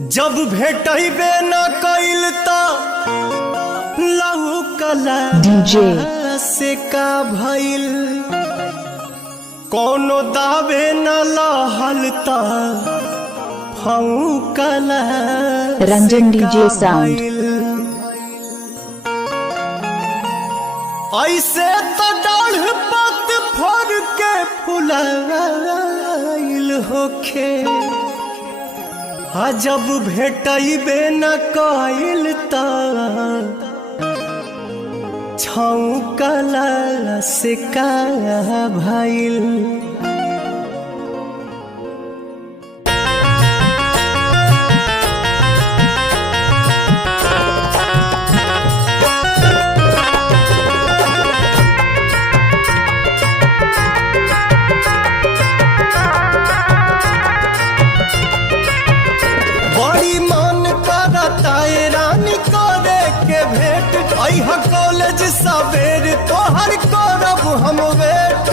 जब भेटबे न कइल त लहू कला डीजे से का भइल कोनो दावे न लहल त फऊ कला रंजन डीजे साउंड। ऐसे तो डाढ़ पत फर के फुलाइल होखे जब भेटबे न कइल त छौकला से का भइल। कॉलेज सवेर तोहर करब हम वेट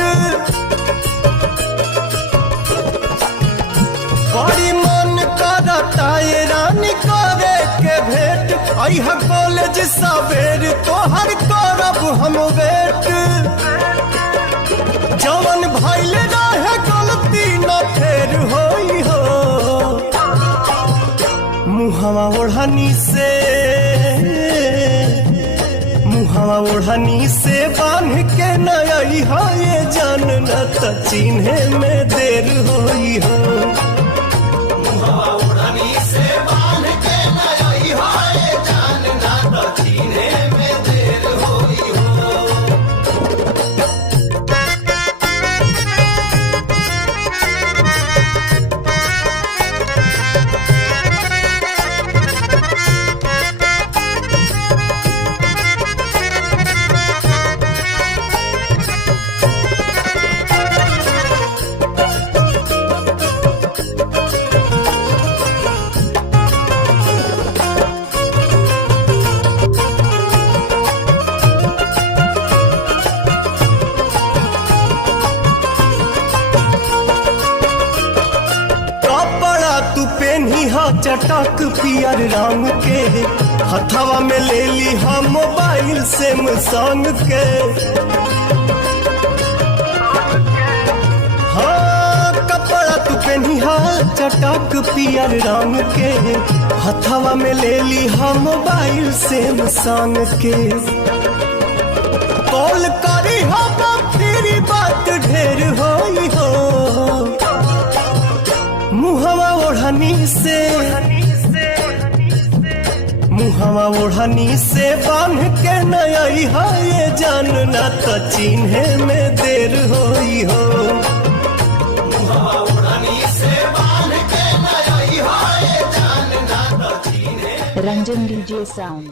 बड़ी मन करता रानी करे के भेंट अह कॉलेज सवेर तोहर करब हम वेट जवन भइल रहे गलती न फेर होई हो मुहवा ओढ़नी से ओढ़नी से बांध के नई हो ये जान न त चिन्हे में देर होई हो ओढ़नी से बांध के नई हो ये जान न त चिन्हे में देर होई हो। चटक पियर रंग के हथवा में ले ली हम मोबाइल सैमसंग के हाँ कपड़ा तू पहनी चटक पियर रंग के हथवा में ले ली हम मोबाइल सैमसंग के कॉल करी हम फिर बात ढेर होई हो मुहवा ओढ़नी से बांध के नई है ये जान न त चिन्हे में देर होई हो ओढ़नी से बांध के नई है ये जान न त चिन्हे। Ranjan DJ sound.